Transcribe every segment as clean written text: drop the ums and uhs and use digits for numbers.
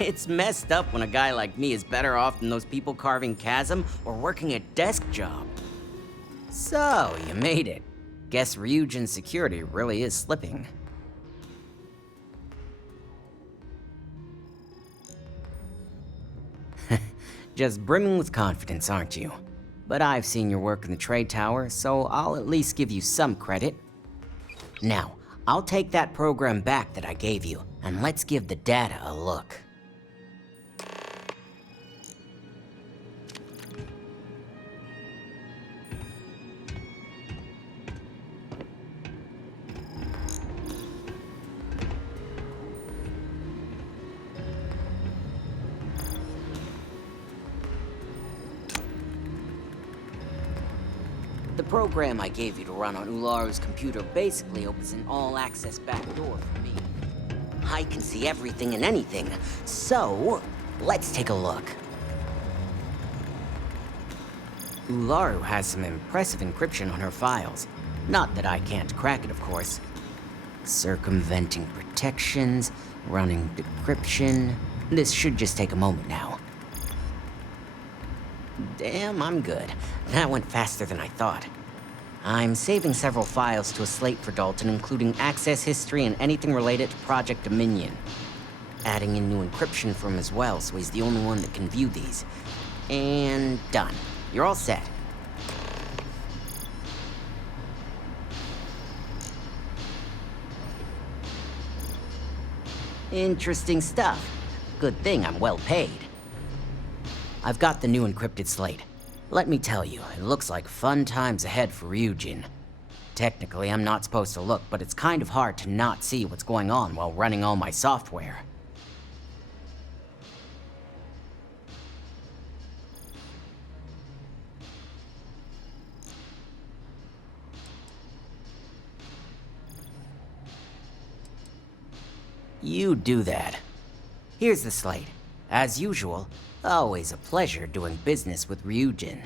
It's messed up when a guy like me is better off than those people carving chasm or working a desk job. So, you made it. Guess Ryujin's security really is slipping. Just brimming with confidence, aren't you? But I've seen your work in the trade tower, so I'll at least give you some credit. Now, I'll take that program back that I gave you, and let's give the data a look. The program I gave you to run on Ularu's computer basically opens an all-access backdoor for me. I can see everything and anything, so let's take a look. Ularu has some impressive encryption on her files. Not that I can't crack it, of course. Circumventing protections, running decryption. This should just take a moment now. Damn, I'm good. That went faster than I thought. I'm saving several files to a slate for Dalton, including access history and anything related to Project Dominion. Adding in new encryption for him as well, so he's the only one that can view these. And done. You're all set. Interesting stuff. Good thing I'm well paid. I've got the new encrypted slate. Let me tell you, it looks like fun times ahead for Ryujin. Technically, I'm not supposed to look, but it's kind of hard to not see what's going on while running all my software. You do that. Here's the slate. As usual, always a pleasure doing business with Ryujin.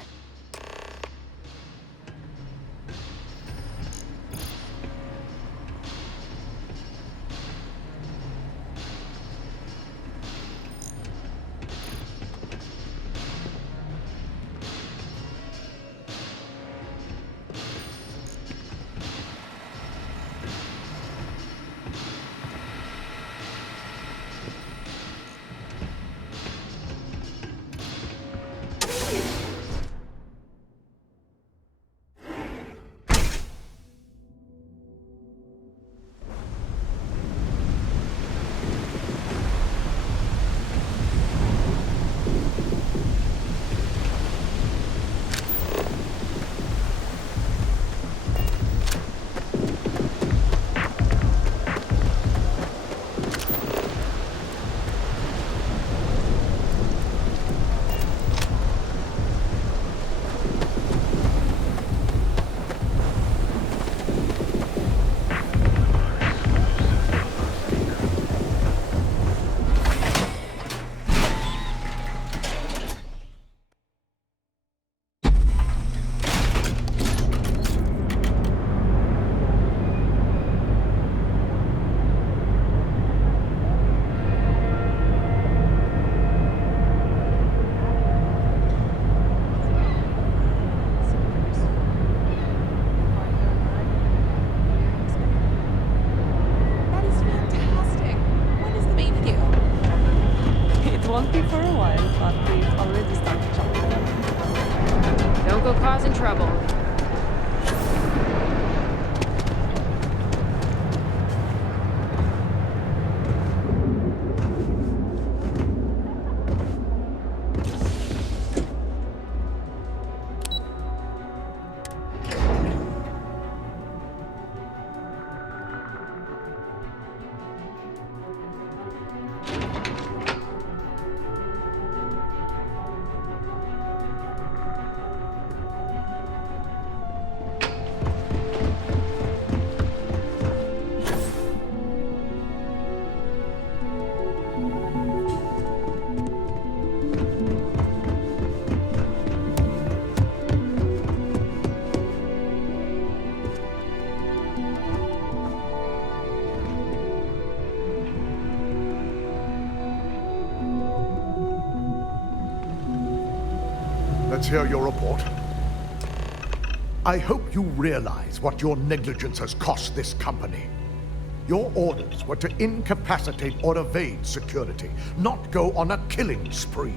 let's hear your report. I hope you realize what your negligence has cost this company. Your orders were to incapacitate or evade security, not go on a killing spree.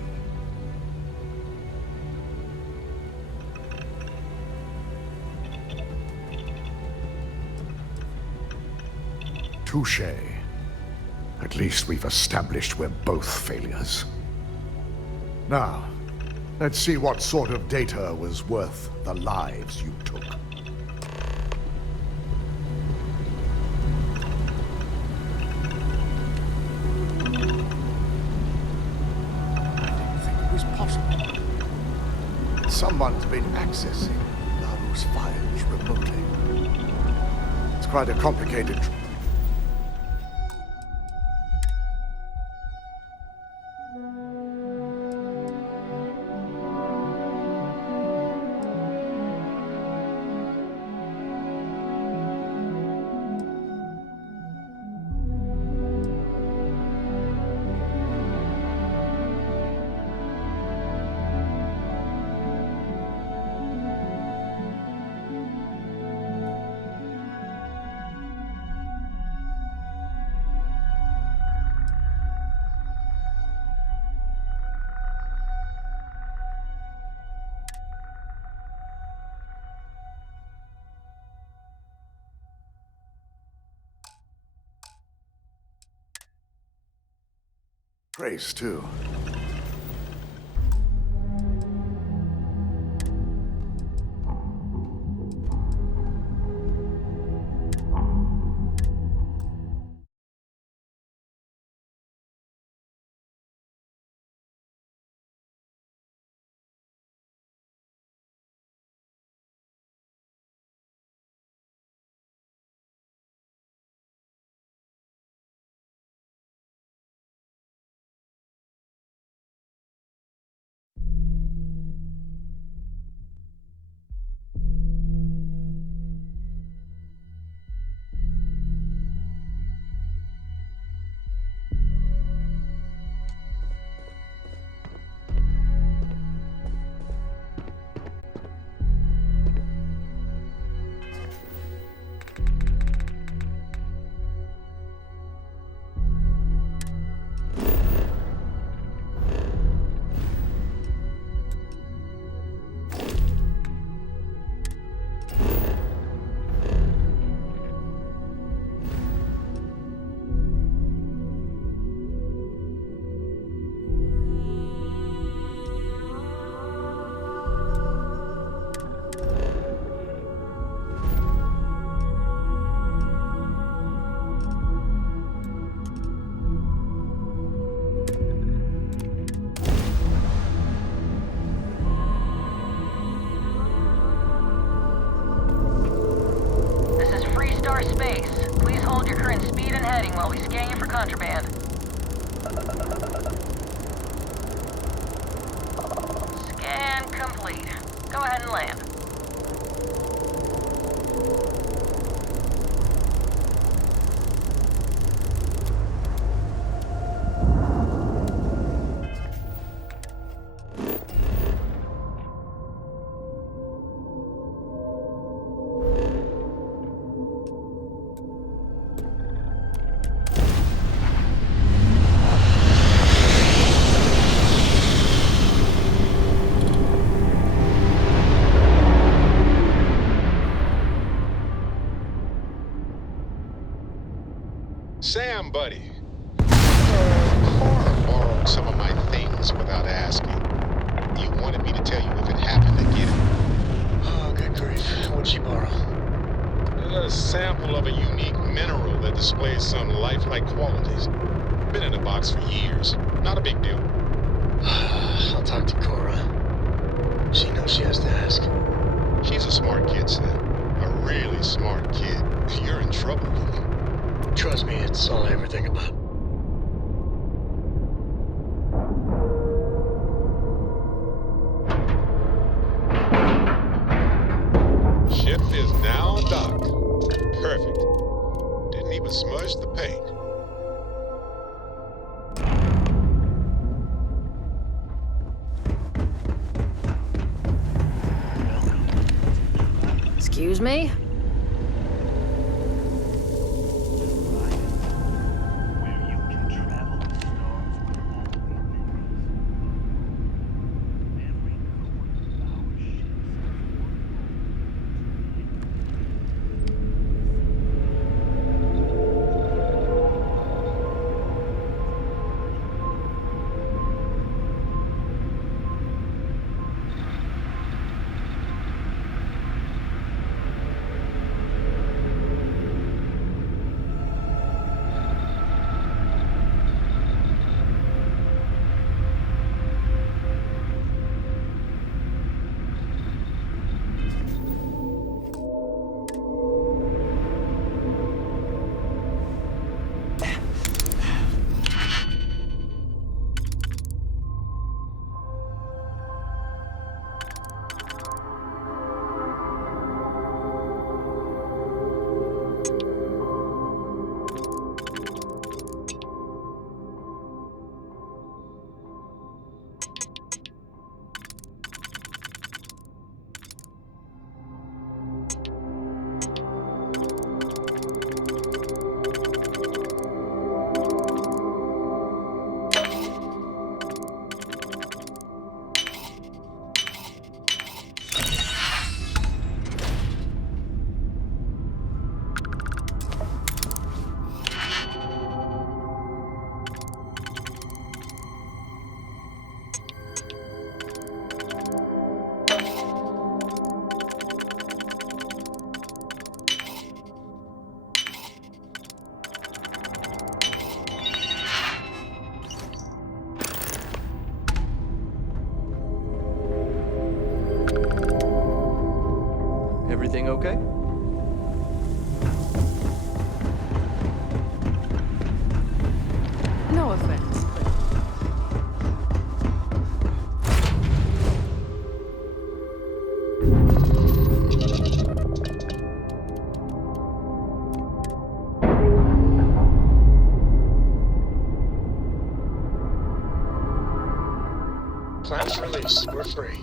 Touché. At least we've established we're both failures. Now, let's see what sort of data was worth the lives you took. I didn't think it was possible. Someone's been accessing Naru's files remotely. It's quite a complicated... Grace, too. Contraband. Scan complete. Go ahead and land. Sam, buddy. Cora borrowed some of my things without asking. You wanted me to tell you if it happened again. Oh, good grief. What'd she borrow? A sample of a unique mineral that displays some lifelike qualities. Been in a box for years. Not a big deal. I'll talk to Cora. She knows she has to ask. She's a smart kid, Sam. A really smart kid. You're in trouble. Trust me, it's all I ever think about. Ship is now docked. Perfect. Didn't even smudge the paint. Excuse me? Everything okay? No offense. Class released. We're free.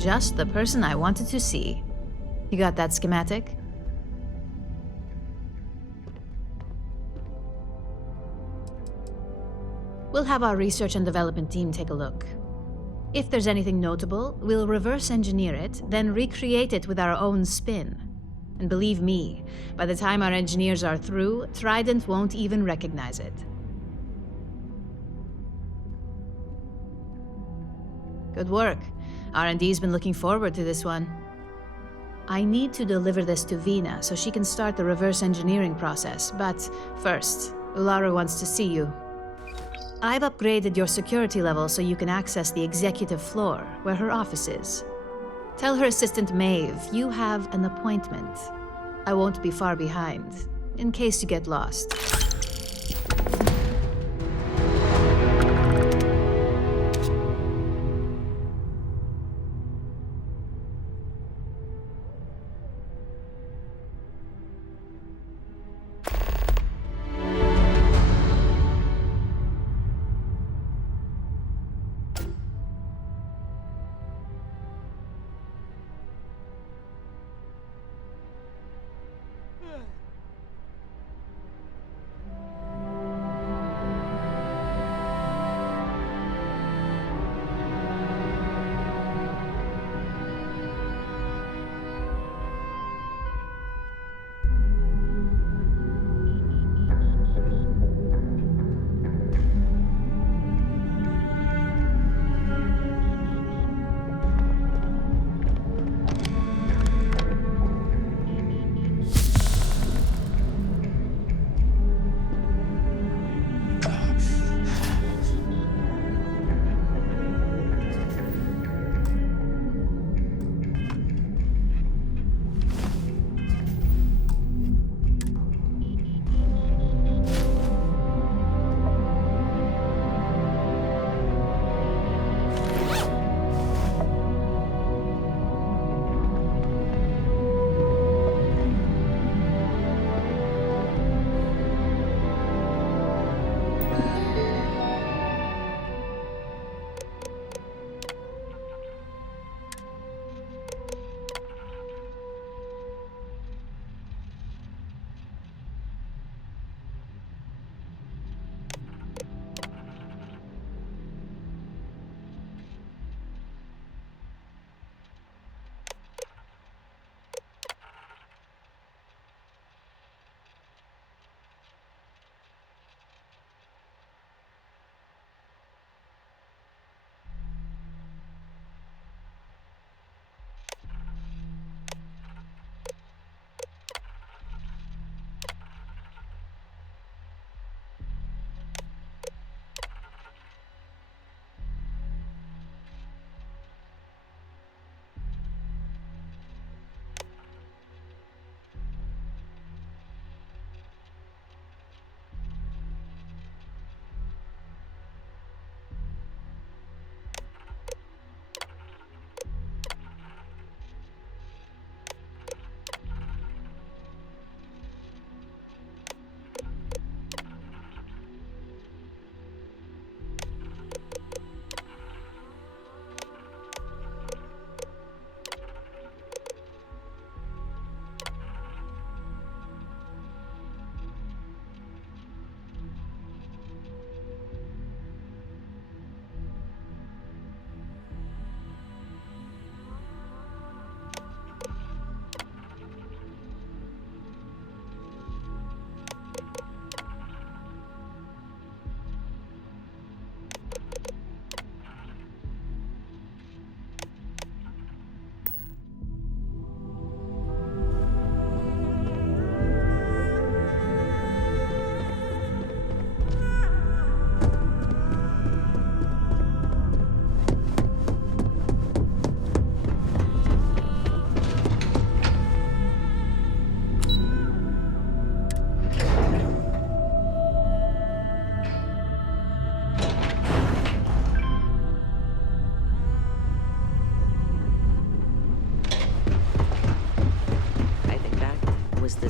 Just the person I wanted to see. You got that schematic? We'll have our research and development team take a look. If there's anything notable, we'll reverse engineer it, then recreate it with our own spin. And believe me, by the time our engineers are through, Trident won't even recognize it. Good work. R&D's been looking forward to this one. I need to deliver this to Vina so she can start the reverse engineering process, but first, Ularu wants to see you. I've upgraded your security level so you can access the executive floor, where her office is. Tell her assistant Maeve you have an appointment. I won't be far behind, in case you get lost.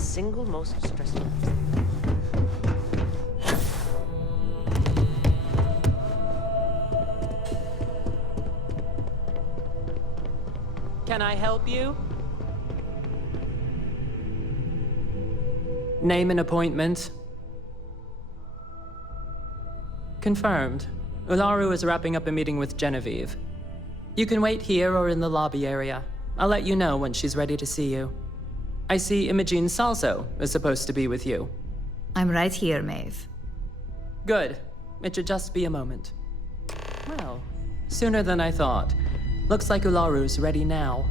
the single most stressful. Can I help you? Name and appointment. Confirmed. Ularu is wrapping up a meeting with Genevieve. You can wait here or in the lobby area. I'll let you know when she's ready to see you. I see Imogene Salso is supposed to be with you. I'm right here, Maeve. Good. It should just be a moment. Well, sooner than I thought. Looks like Ularu's ready now.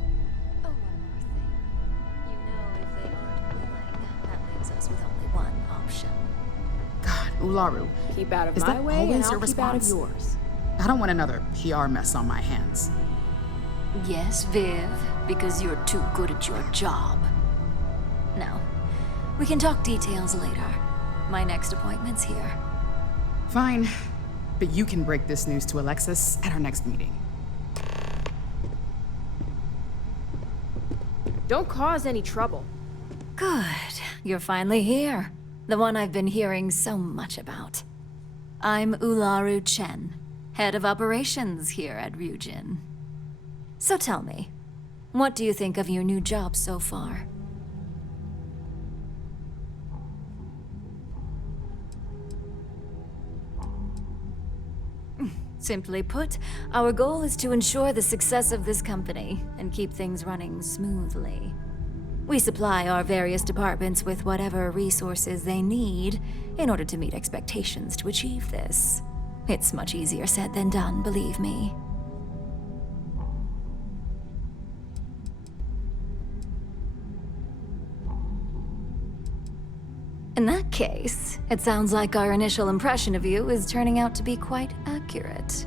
Oh, one more thing. You know, if they aren't willing, that leaves us with only one option. God, Ularu. Keep out of Is my that way, and always I'll your keep out of response? yours. I don't want another PR mess on my hands. Yes, Viv, because you're too good at your job. No, we can talk details later. My next appointment's here. Fine, but you can break this news to Alexis at our next meeting. Don't cause any trouble. Good, you're finally here. The one I've been hearing so much about. I'm Ularu Chen, head of operations here at Ryujin. So tell me, what do you think of your new job so far? Simply put, our goal is to ensure the success of this company and keep things running smoothly. We supply our various departments with whatever resources they need in order to meet expectations to achieve this. It's much easier said than done, believe me. In that case, it sounds like our initial impression of you is turning out to be quite accurate.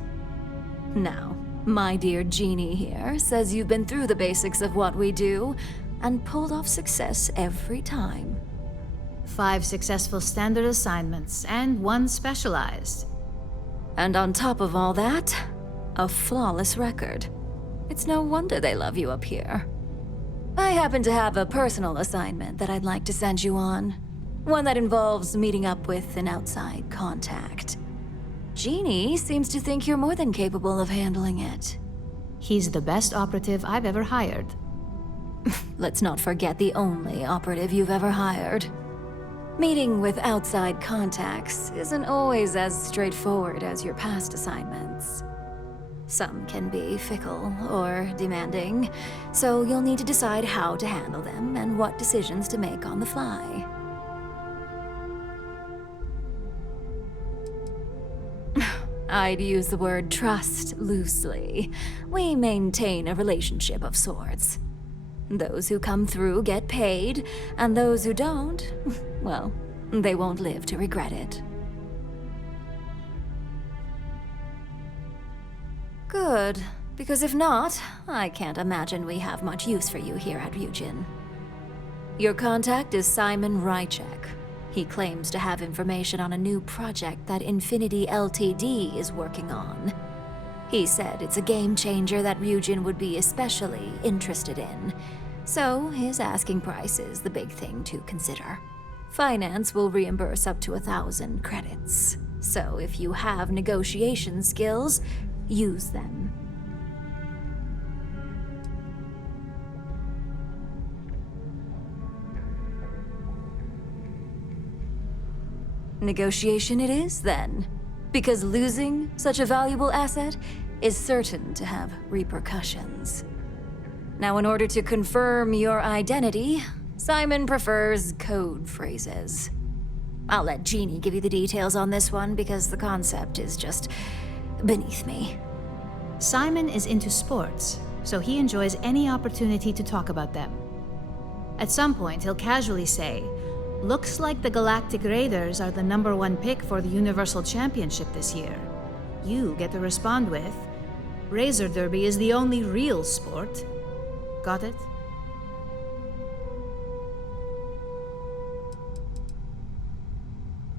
Now, my dear Jeannie here says you've been through the basics of what we do and pulled off success every time. 5 successful standard assignments and 1 specialized. And on top of all that, a flawless record. It's no wonder they love you up here. I happen to have a personal assignment that I'd like to send you on. One that involves meeting up with an outside contact. Jeannie seems to think you're more than capable of handling it. He's the best operative I've ever hired. Let's not forget the only operative you've ever hired. Meeting with outside contacts isn't always as straightforward as your past assignments. Some can be fickle or demanding, so you'll need to decide how to handle them and what decisions to make on the fly. I'd use the word trust loosely. We maintain a relationship of sorts. Those who come through get paid, and those who don't, well, they won't live to regret it. Good, because if not, I can't imagine we have much use for you here at Ryujin. Your contact is Simon Rychek. He claims to have information on a new project that Infinity Ltd is working on. He said it's a game changer that Ryujin would be especially interested in. So his asking price is the big thing to consider. Finance will reimburse up to 1,000 credits. So if you have negotiation skills, use them. Negotiation it is, then. Because losing such a valuable asset is certain to have repercussions. Now, in order to confirm your identity, Simon prefers code phrases. I'll let Jeannie give you the details on this one because the concept is just beneath me. Simon is into sports, so he enjoys any opportunity to talk about them. At some point, he'll casually say, "Looks like the Galactic Raiders are the #1 pick for the Universal Championship this year." You get to respond with, "Razor Derby is the only real sport." Got it?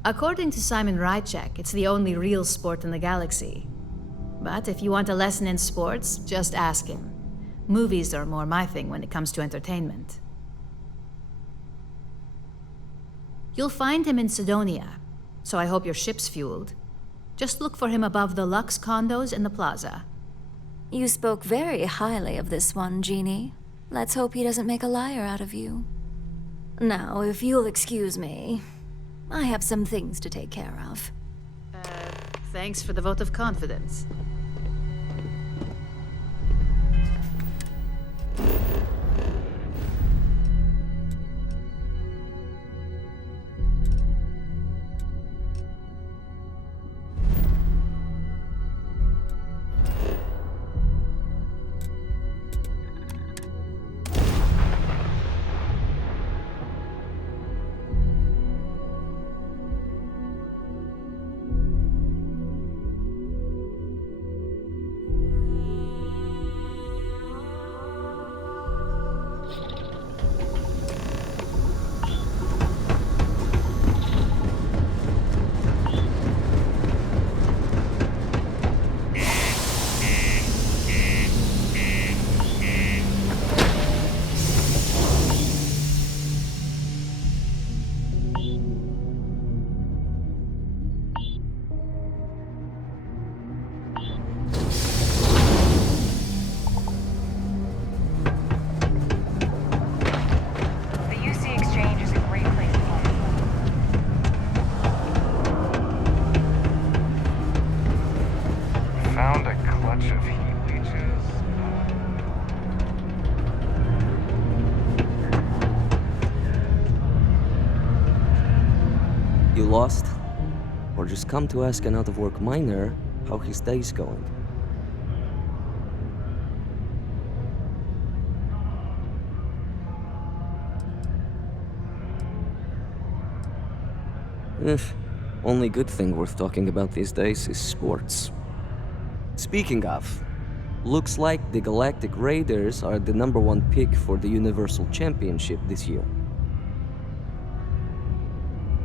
According to Simon Rychek, it's the only real sport in the galaxy. But if you want a lesson in sports, just ask him. Movies are more my thing when it comes to entertainment. You'll find him in Sidonia, so I hope your ship's fueled. Just look for him above the Lux condos in the plaza. You spoke very highly of this one, Jeannie. Let's hope he doesn't make a liar out of you. Now, if you'll excuse me, I have some things to take care of. Thanks for the vote of confidence. You lost? Or just come to ask an out-of-work miner how his day's going? Only good thing worth talking about these days is sports. Speaking of, looks like the Galactic Raiders are the #1 pick for the Universal Championship this year.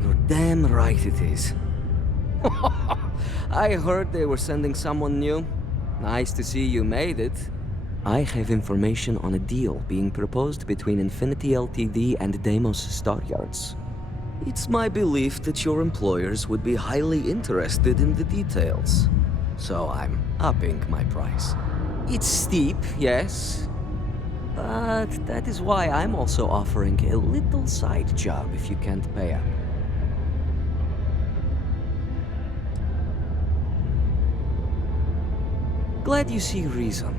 You're damn right it is. I heard they were sending someone new. Nice to see you made it. I have information on a deal being proposed between Infinity Ltd and Deimos Stockyards. It's my belief that your employers would be highly interested in the details. So I'm upping my price. It's steep, yes. But that is why I'm also offering a little side job if you can't pay up. Glad you see reason.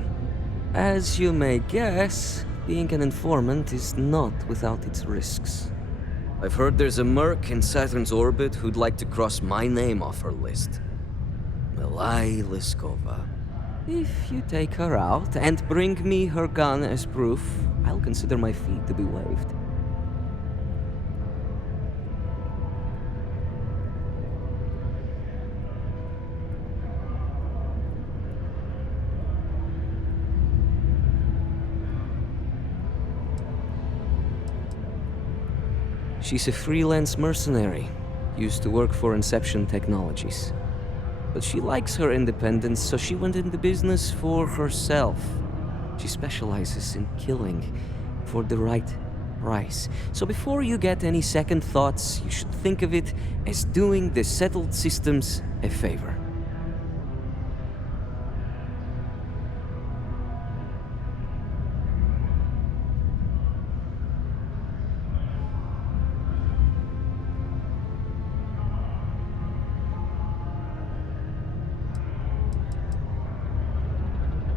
As you may guess, being an informant is not without its risks. I've heard there's a merc in Saturn's orbit who'd like to cross my name off her list. Milai Liskova. If you take her out and bring me her gun as proof, I'll consider my fee to be waived. She's a freelance mercenary, used to work for Inception Technologies. But she likes her independence, so she went into business for herself. She specializes in killing for the right price. So before you get any second thoughts, you should think of it as doing the settled systems a favor.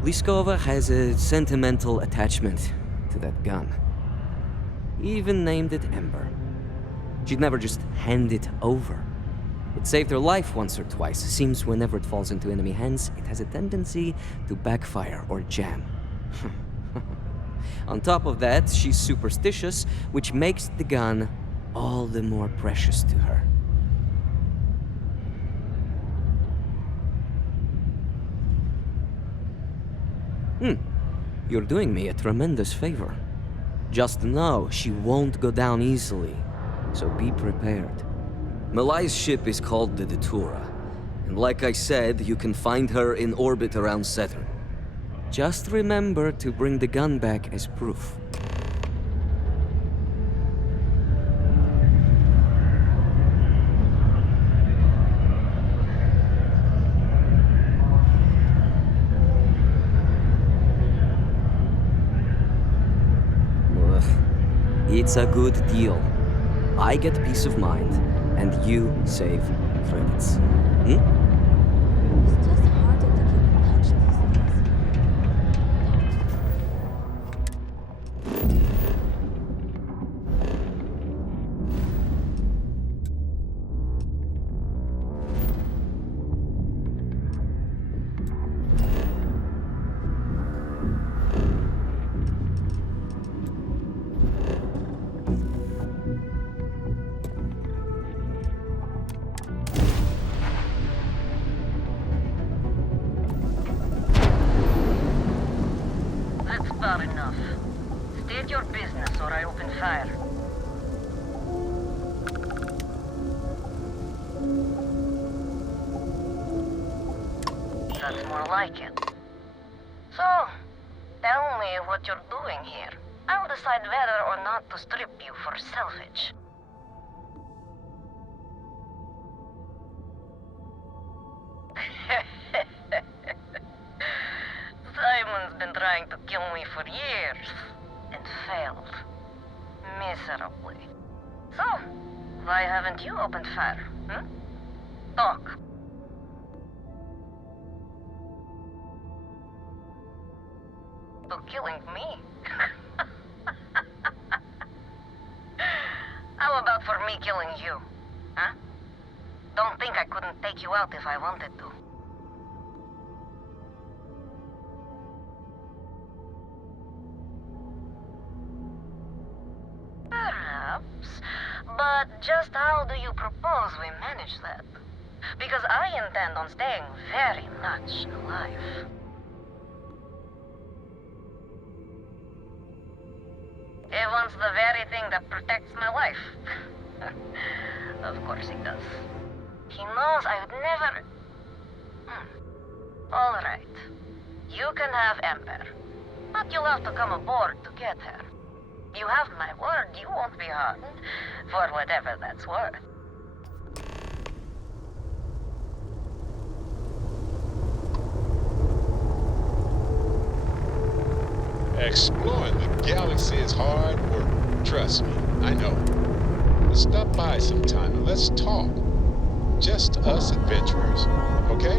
Liskova has a sentimental attachment to that gun. Even named it Ember. She'd never just hand it over. It saved her life once or twice. Seems whenever it falls into enemy hands, it has a tendency to backfire or jam. On top of that, she's superstitious, which makes the gun all the more precious to her. You're doing me a tremendous favor. Just know she won't go down easily, so be prepared. Malai's ship is called the Datura, and like I said, you can find her in orbit around Saturn. Just remember to bring the gun back as proof. It's a good deal. I get peace of mind, and you save credits. Hmm? It's just harder to keep in touch these days. That's about enough. State your business or I open fire. That's more like it. So, tell me what you're doing here. I'll decide whether or not to strip you for salvage. Simon's been trying to kill me for years and failed miserably. So, why haven't you opened fire? Hmm? Talk. To killing me? How about for me killing you? Huh? Don't think I couldn't take you out if I wanted to. Perhaps. But just how do you propose we manage that? Because I intend on staying very much alive. He wants the very thing that protects my life. Of course he does. He knows I would never... All right. You can have Ember. But you'll have to come aboard to get her. You have my word you won't be harmed, for whatever that's worth. Exploring the galaxy is hard work. Trust me, I know. But stop by sometime and let's talk. Just us adventurers, okay?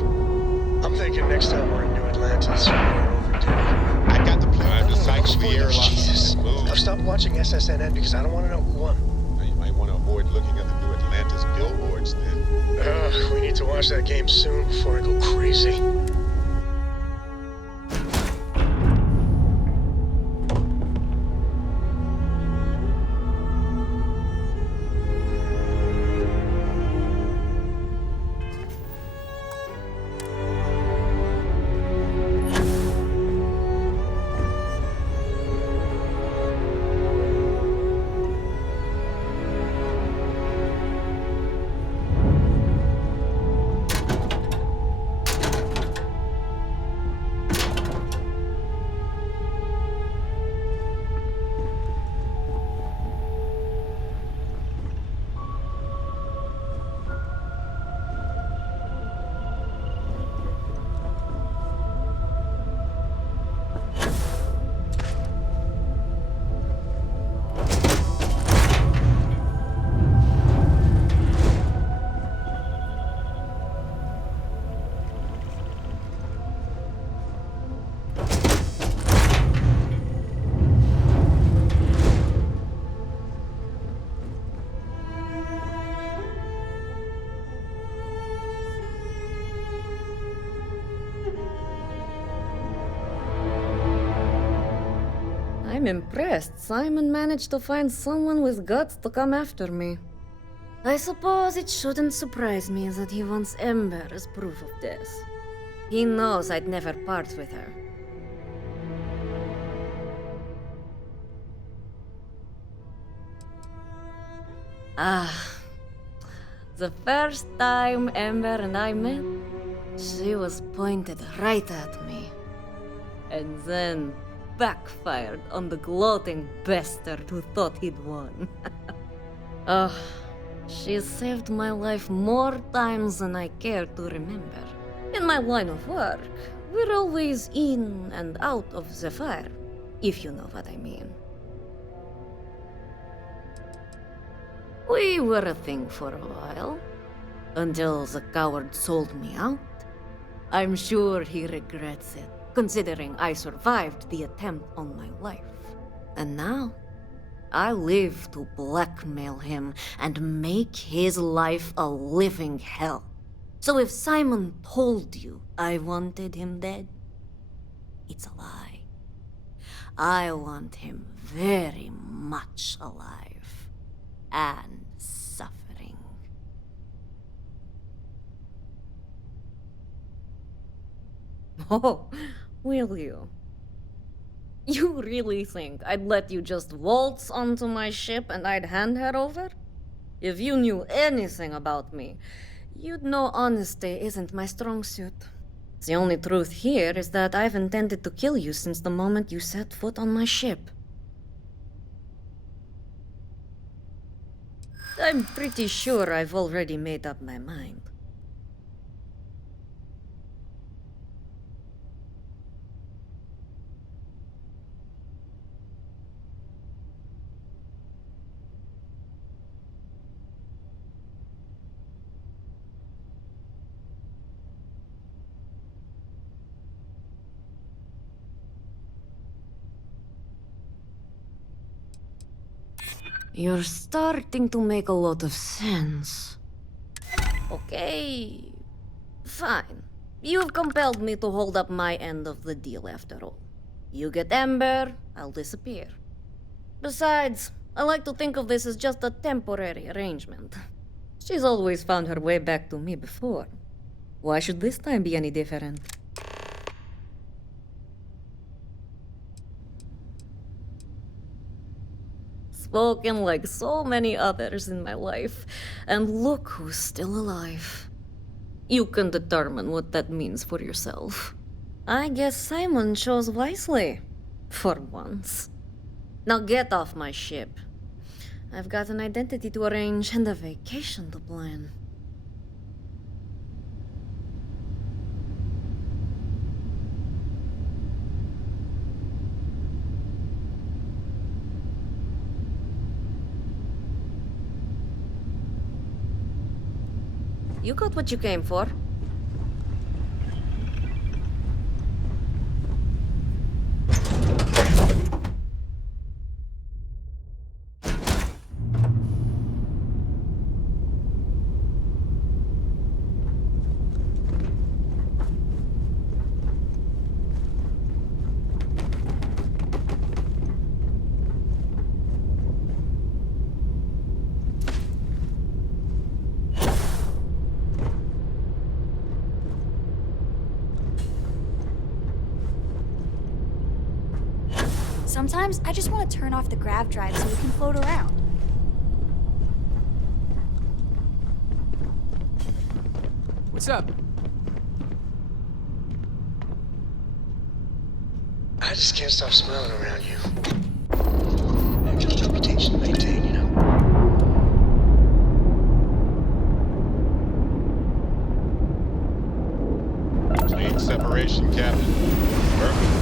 I'm thinking next time we're in New Atlantis, we're overdue. I got the plan to cycle the airlock Jesus. and move. I've stopped watching SSNN because I don't want to know who won. You might want to avoid looking at the New Atlantis billboards then. We need to watch that game soon before I go crazy. I'm impressed. Simon managed to find someone with guts to come after me. I suppose it shouldn't surprise me that he wants Ember as proof of this. He knows I'd never part with her. The first time Ember and I met, she was pointed right at me. And then backfired on the gloating bastard who thought he'd won. She saved my life more times than I care to remember. In my line of work, we're always in and out of the fire, if you know what I mean. We were a thing for a while. Until the coward sold me out. I'm sure he regrets it, considering I survived the attempt on my life. And now, I live to blackmail him and make his life a living hell. So if Simon told you I wanted him dead, it's a lie. I want him very much alive and suffering. Oh, will you? You really think I'd let you just waltz onto my ship and I'd hand her over? If you knew anything about me, you'd know honesty isn't my strong suit. The only truth here is that I've intended to kill you since the moment you set foot on my ship. I'm pretty sure I've already made up my mind. You're starting to make a lot of sense. Okay, fine. You've compelled me to hold up my end of the deal after all. You get Ember, I'll disappear. Besides, I like to think of this as just a temporary arrangement. She's always found her way back to me before. Why should this time be any different? Spoken like so many others in my life, and look who's still alive. You can determine what that means for yourself. I guess Simon chose wisely. For once. Now get off my ship. I've got an identity to arrange and a vacation to plan. You got what you came for. Sometimes I just want to turn off the grav drive so we can float around. What's up? I just can't stop smiling around you. I've got a reputation to maintain, you know. Clean separation, Captain. Perfect.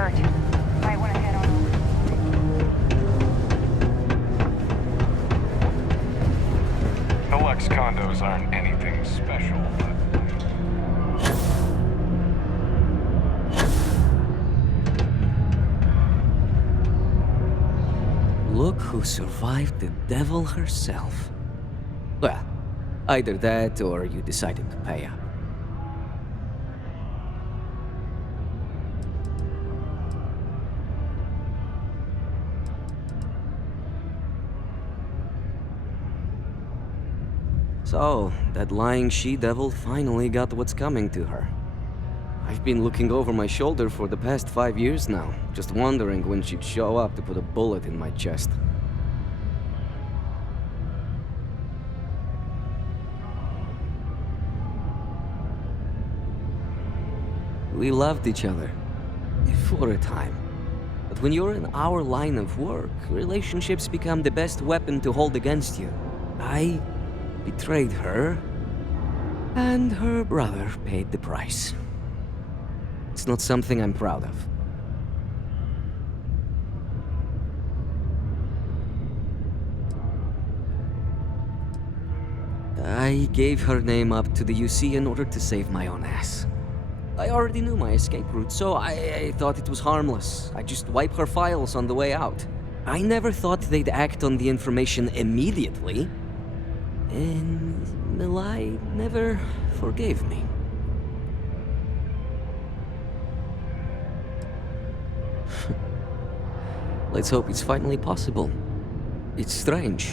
Bert. Might want to head on over. The Lux condos aren't anything special, but... Look who survived the devil herself. Well, either that or you decided to pay up. So, that lying she-devil finally got what's coming to her. I've been looking over my shoulder for the past 5 years now, just wondering when she'd show up to put a bullet in my chest. We loved each other. For a time. But when you're in our line of work, relationships become the best weapon to hold against you. I betrayed her, and her brother paid the price. It's not something I'm proud of. I gave her name up to the UC in order to save my own ass. I already knew my escape route, so I thought it was harmless. I'd just wipe her files on the way out. I never thought they'd act on the information immediately. And Milai never forgave me. Let's hope it's finally possible. It's strange.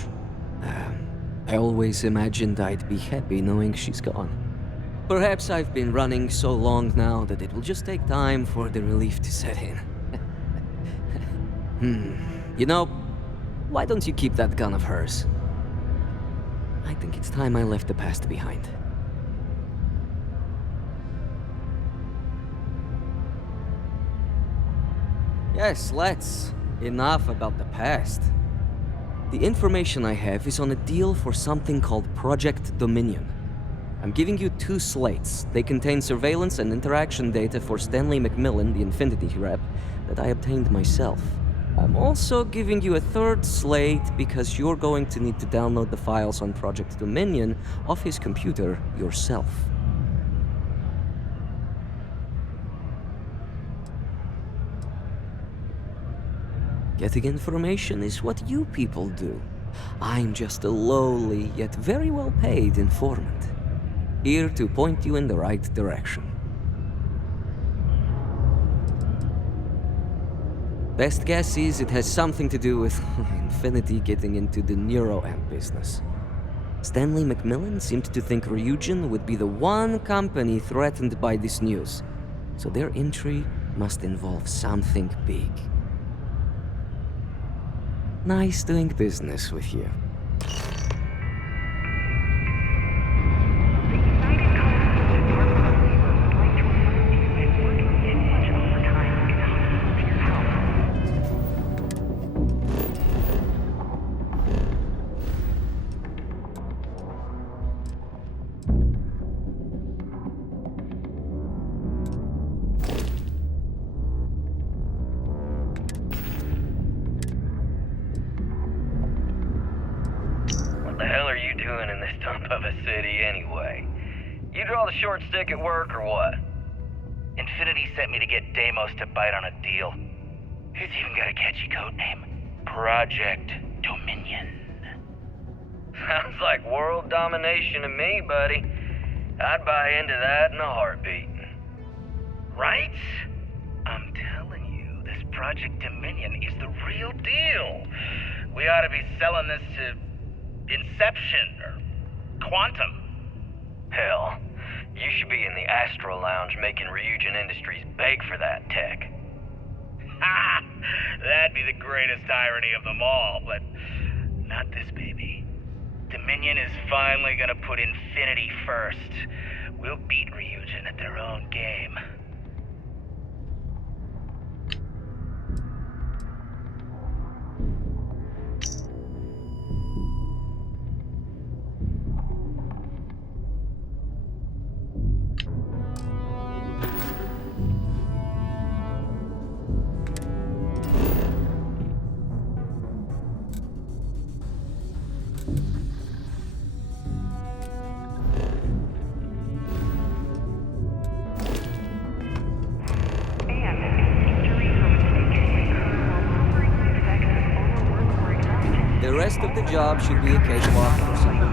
I always imagined I'd be happy knowing she's gone. Perhaps I've been running so long now that it will just take time for the relief to set in. You know, why don't you keep that gun of hers? I think it's time I left the past behind. Yes, let's. Enough about the past. The information I have is on a deal for something called Project Dominion. I'm giving you 2 slates. They contain surveillance and interaction data for Stanley McMillan, the Infinity rep, that I obtained myself. I'm also giving you a 3rd slate because you're going to need to download the files on Project Dominion off his computer yourself. Getting information is what you people do. I'm just a lowly, yet very well-paid informant. Here to point you in the right direction. Best guess is it has something to do with Infinity getting into the neuroamp business. Stanley McMillan seemed to think Ryujin would be the one company threatened by this news, so their entry must involve something big. Nice doing business with you. Short stick at work or what? Infinity sent me to get Deimos to bite on a deal. He's even got a catchy code name. Project Dominion. Sounds like world domination to me, buddy. I'd buy into that in a heartbeat. Right? I'm telling you, this Project Dominion is the real deal. We ought to be selling this to Inception or Quantum. Hell. You should be in the Astro Lounge making Ryujin Industries beg for that tech. Ha! That'd be the greatest irony of them all, but not this baby. Dominion is finally gonna put Infinity first. We'll beat Ryujin at their own game. The rest of the job should be a cakewalk for someone.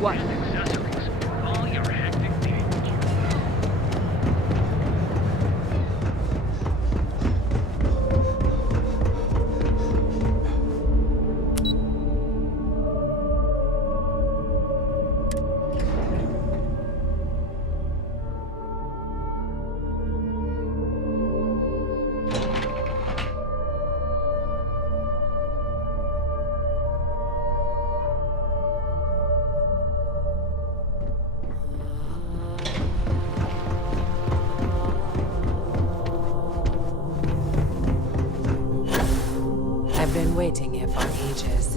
What? I've been waiting here for ages.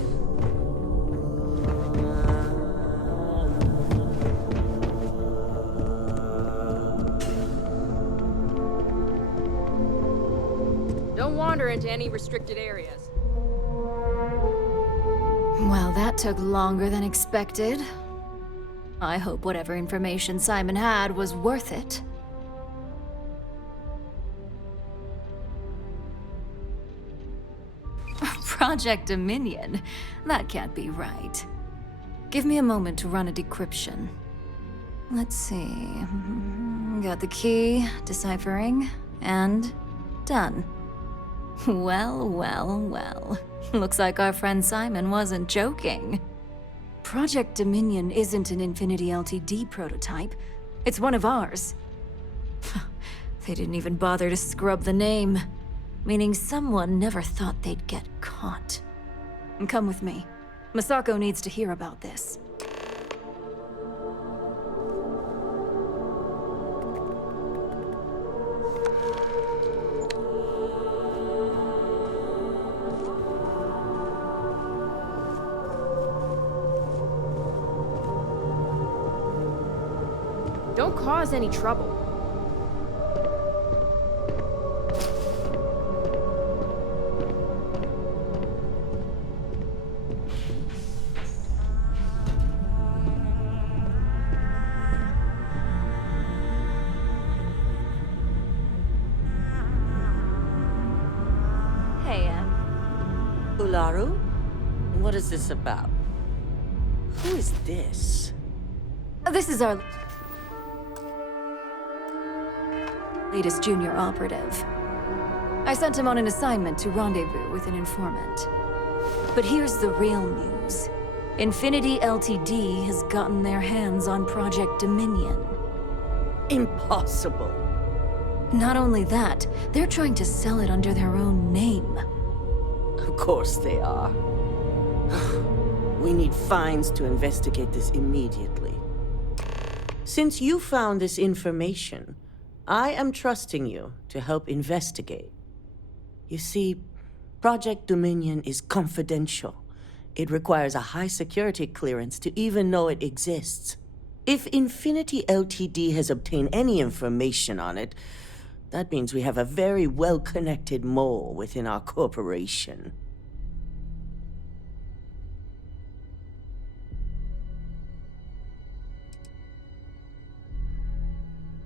Don't wander into any restricted areas. Well, that took longer than expected. I hope whatever information Simon had was worth it. Project Dominion? That can't be right. Give me a moment to run a decryption. Let's see. Got the key, deciphering, and done. Well, well, well. Looks like our friend Simon wasn't joking. Project Dominion isn't an Infinity LTD prototype. It's one of ours. They didn't even bother to scrub the name. Meaning someone never thought they'd get caught. Come with me. Masako needs to hear about this. Don't cause any trouble. Ularu? What is this about? Who is this? This is our latest junior operative. I sent him on an assignment to rendezvous with an informant. But here's the real news. Infinity Ltd. has gotten their hands on Project Dominion. Impossible. Not only that, they're trying to sell it under their own name. Of course they are. We need Fines to investigate this immediately. Since you found this information, I am trusting you to help investigate. You see, Project Dominion is confidential. It requires a high security clearance to even know it exists. If Infinity Ltd. has obtained any information on it, that means we have a very well-connected mole within our corporation.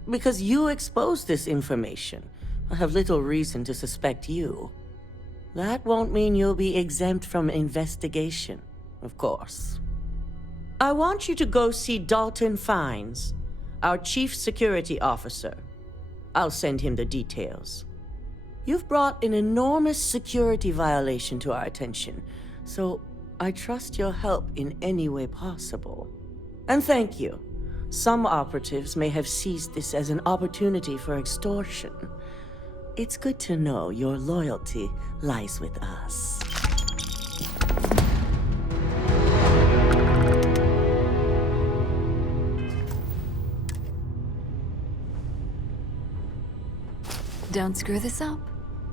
Because you exposed this information, I have little reason to suspect you. That won't mean you'll be exempt from investigation, of course. I want you to go see Dalton Fines, our Chief Security Officer. I'll send him the details. You've brought an enormous security violation to our attention, so I trust your help in any way possible. And thank you. Some operatives may have seized this as an opportunity for extortion. It's good to know your loyalty lies with us. Don't screw this up.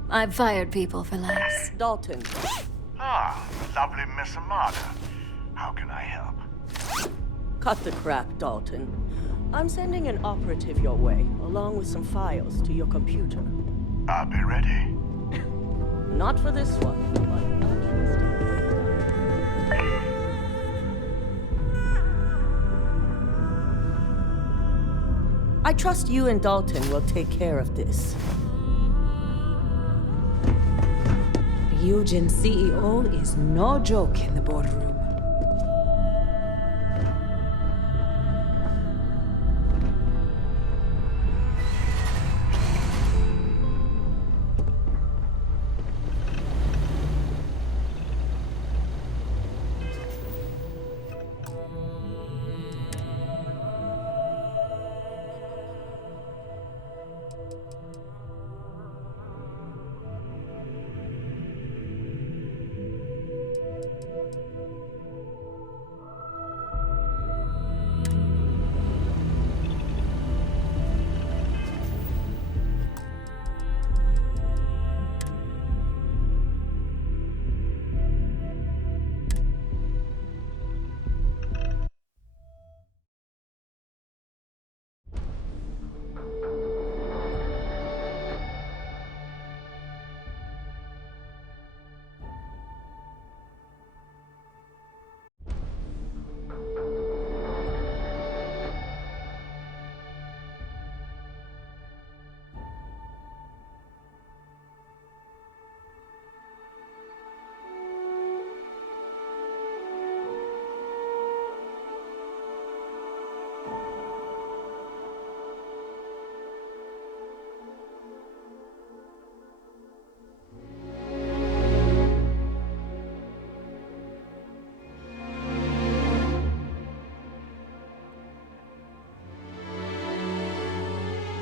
I've fired people for less. Dalton. Ah, lovely Miss Amada. How can I help? Cut the crap, Dalton. I'm sending an operative your way, along with some files to your computer. I'll be ready. Not for this one, but I trust you and Dalton will take care of this. Ryujin CEO is no joke in the boardroom.